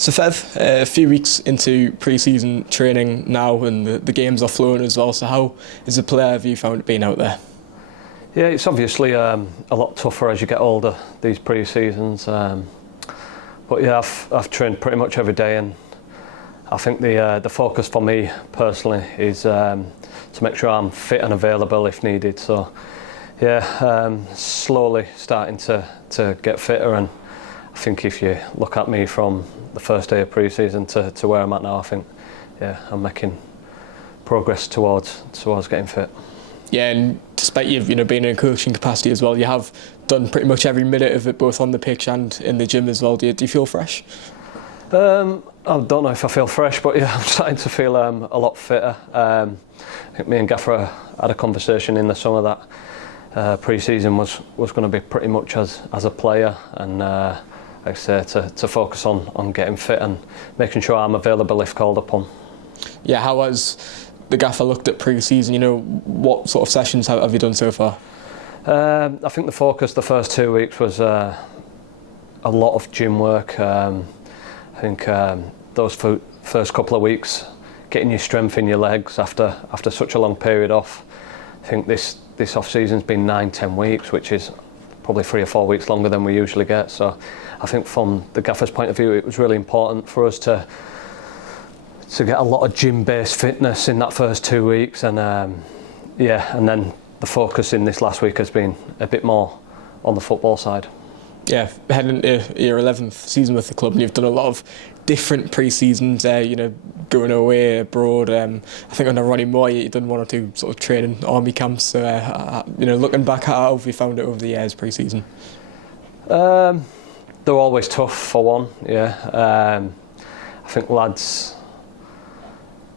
So Fev, a few weeks into pre-season training now, and the games are flowing as well. So how, as a player, have you found it being out there? Yeah, it's obviously a lot tougher as you get older, these pre-seasons. But yeah, I've trained pretty much every day, and I think the focus for me personally is to make sure I'm fit and available if needed. So yeah, slowly starting to get fitter, and I think if you look at me from the first day of pre-season to where I'm at now, I think I'm making progress towards getting fit. Yeah, and despite you being in a coaching capacity as well, you have done pretty much every minute of it, both on the pitch and in the gym as well. Do you feel fresh? I don't know if I feel fresh, but yeah, I'm starting to feel a lot fitter. I think me and Gaffer had a conversation in the summer that pre-season was going to be pretty much as a player, and like I say, to focus on getting fit and making sure I'm available if called upon. Yeah, how has the Gaffer looked at pre-season? What sort of sessions have you done so far? I think the focus the first 2 weeks was a lot of gym work. I think those first couple of weeks, getting your strength in your legs after such a long period off. I think this off-season's been 9-10 weeks, which is probably 3 or 4 weeks longer than we usually get. So I think from the Gaffer's point of view, it was really important for us to get a lot of gym-based fitness in that first 2 weeks, and and then the focus in this last week has been a bit more on the football side. Yeah, heading into your 11th season with the club, and you've done a lot of different pre-seasons, going away abroad. I think under Ronnie Moore, you've done 1 or 2 sort of training army camps. So, looking back, how have you found it over the years pre-season? They're always tough for one, yeah. I think lads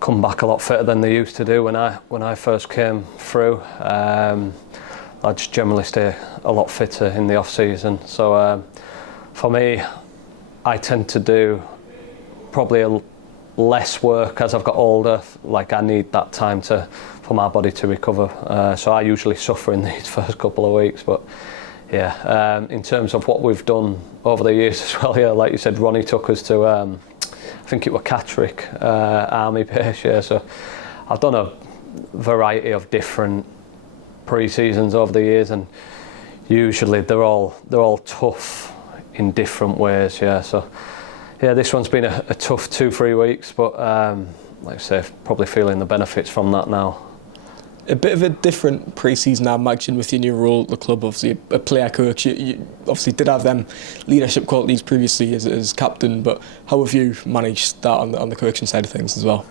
come back a lot fitter than they used to do when I first came through. Lads generally stay a lot fitter in the off season. So for me, I tend to do probably less work as I've got older. Like, I need that time for my body to recover. So I usually suffer in these first couple of weeks. But yeah, in terms of what we've done over the years as well, yeah, like you said, Ronnie took us to I think it was Catterick Army Base, yeah. So I've done a variety of different pre-seasons over the years, and usually they're all tough in different ways, yeah. So yeah, this one's been a tough 2-3 weeks, but like I say, probably feeling the benefits from that now. A bit of a different pre-season, I imagine, with your new role at the club. Obviously, a player coach. You obviously did have them leadership qualities previously as captain, but how have you managed that on the coaching side of things as well?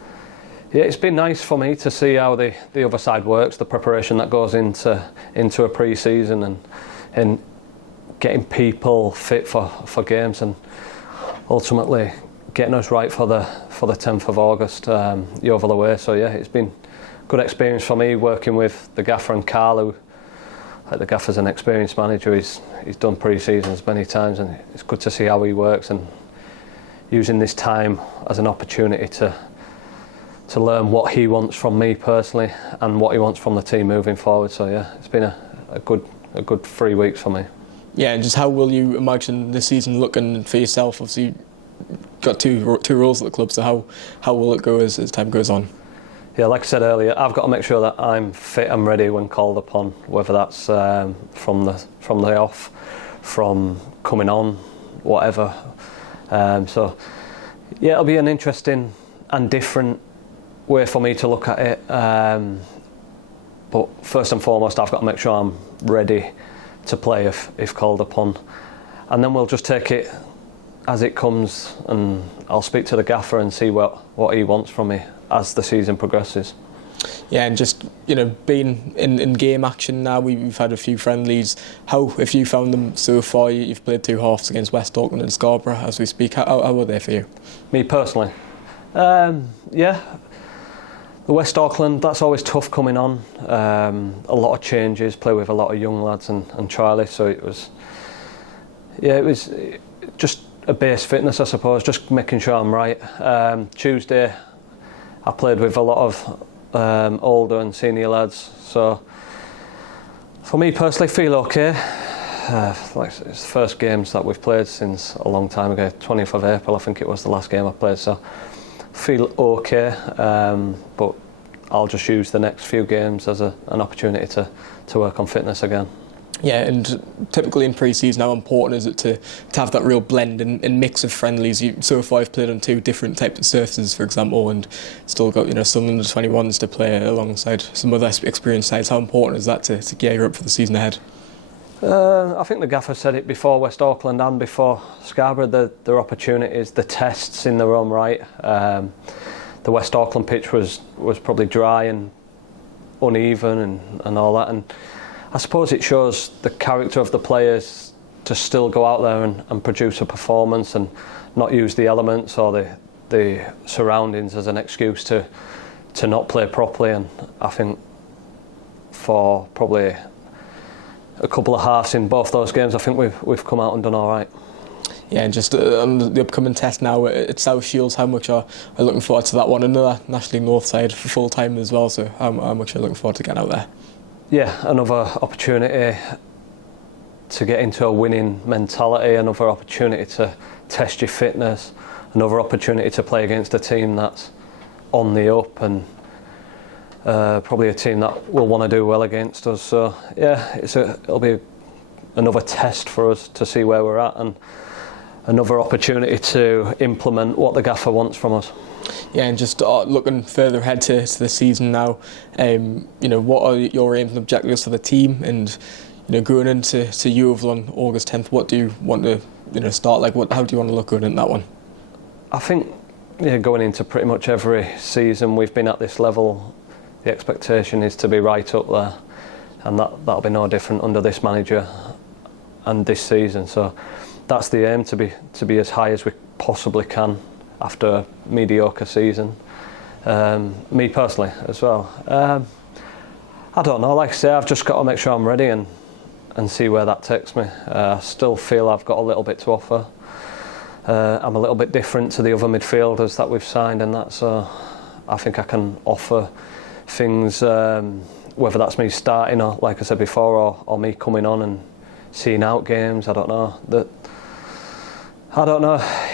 Yeah, it's been nice for me to see how the other side works, the preparation that goes into a pre-season, and getting people fit for games, and ultimately getting us right for the 10th of August over the way. So yeah, it's been good experience for me working with the Gaffer and Carl, who, like, the Gaffer's an experienced manager. He's done pre-seasons many times, and it's good to see how he works, and using this time as an opportunity to learn what he wants from me personally and what he wants from the team moving forward. So yeah, it's been a good 3 weeks for me. Yeah, and just how will you imagine this season looking for yourself? Obviously, you've got two roles at the club, so how will it go as time goes on? Yeah, like I said earlier, I've got to make sure that I'm fit and ready when called upon, whether that's from the off, from coming on, whatever. So yeah, it'll be an interesting and different way for me to look at it. But first and foremost, I've got to make sure I'm ready to play if called upon, and then we'll just take it as it comes, and I'll speak to the Gaffer and see what he wants from me as the season progresses. Yeah, and just being in game action now, we've had a few friendlies. How have you found them so far? You've played 2 halves against West Auckland and Scarborough as we speak. How were they for you? Me personally, yeah. The West Auckland, that's always tough coming on. A lot of changes, play with a lot of young lads and trialists, so it was just a base fitness, I suppose, just making sure I'm right. Tuesday, I played with a lot of older and senior lads, so for me personally, feel okay. like it's the first games that we've played since a long time ago. 20th of April, I think it was the last game I played. So feel okay, but I'll just use the next few games as an opportunity to work on fitness again. Yeah, and typically in pre-season, how important is it to have that real blend and mix of friendlies? So far, I've played on 2 different types of surfaces, for example, and still got some under 21s to play alongside some other experienced sides. How important is that to gear up for the season ahead? I think the gaffer said it before West Auckland and before Scarborough. Their opportunities, the tests in their own right. The West Auckland pitch was probably dry and uneven and all that, and I suppose it shows the character of the players to still go out there and produce a performance and not use the elements or the surroundings as an excuse to not play properly. And I think for probably a couple of halves in both those games, I think we've come out and done all right. Yeah, and just on the upcoming test now at South Shields, how much are you looking forward to that one? Another National League North side for full time as well, so how much are you looking forward to getting out there? Yeah, another opportunity to get into a winning mentality, another opportunity to test your fitness, another opportunity to play against a team that's on the up and probably a team that will want to do well against us. So yeah, it'll be another test for us to see where we're at and another opportunity to implement what the gaffer wants from us. Yeah, and just looking further ahead to the season now, what are your aims and objectives for the team? And going into Yeovil on August 10th, what do you want to start? How do you want to look going into that one? I think going into pretty much every season we've been at this level, the expectation is to be right up there, and that'll be no different under this manager and this season. So that's the aim, to be as high as we possibly can after a mediocre season. Me personally as well. I don't know, like I say, I've just got to make sure I'm ready and see where that takes me. I still feel I've got a little bit to offer. I'm a little bit different to the other midfielders that we've signed and that, so I think I can offer things, whether that's me starting or, like I said before, or me coming on and seeing out games. I don't know.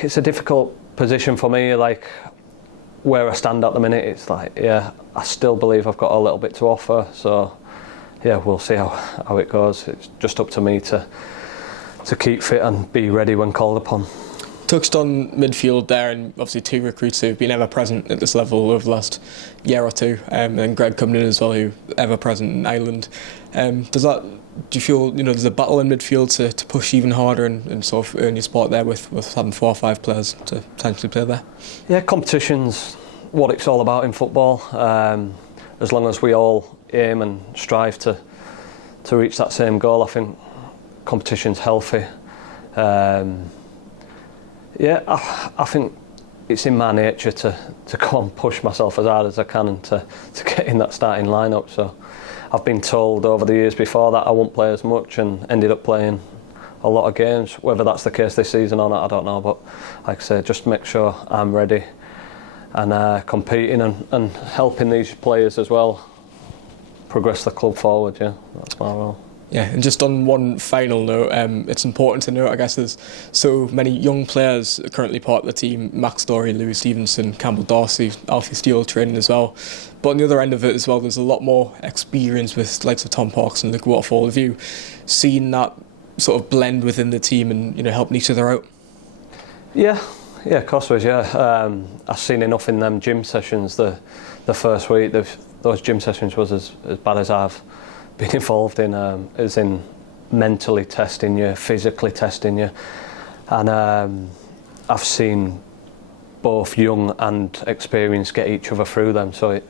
It's a difficult position for me, like where I stand at the minute. It's like, I still believe I've got a little bit to offer, so we'll see how it goes. It's just up to me to keep fit and be ready when called upon. Touched on midfield there, and obviously 2 recruits who've been ever present at this level over the last year or two, and Greg coming in as well, who ever present in Ireland. Do you feel there's a battle in midfield to push even harder and sort of earn your spot there with having 4 or 5 players to potentially play there? Yeah, competition's what it's all about in football. As long as we all aim and strive to reach that same goal, I think competition's healthy. I think it's in my nature to go and push myself as hard as I can and to get in that starting lineup. So I've been told over the years before that I won't play as much and ended up playing a lot of games. Whether that's the case this season or not, I don't know. But like I say, just make sure I'm ready and competing and helping these players as well progress the club forward. Yeah, that's my role. Yeah, and just on one final note, it's important to note, I guess, there's so many young players currently part of the team: Max Story, Louis Stevenson, Campbell Darcy, Alfie Steele training as well. But on the other end of it as well, there's a lot more experience with likes of Tom Parks and Luke Waterfall. Have you seen that sort of blend within the team and helping each other out? Yeah, of course was. Yeah, I've seen enough in them gym sessions. The first week, those gym sessions was as bad as I've been involved in, as in mentally testing you, physically testing you, and I've seen both young and experienced get each other through them. So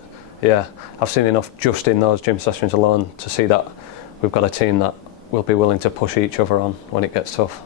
I've seen enough just in those gym sessions alone to see that we've got a team that will be willing to push each other on when it gets tough.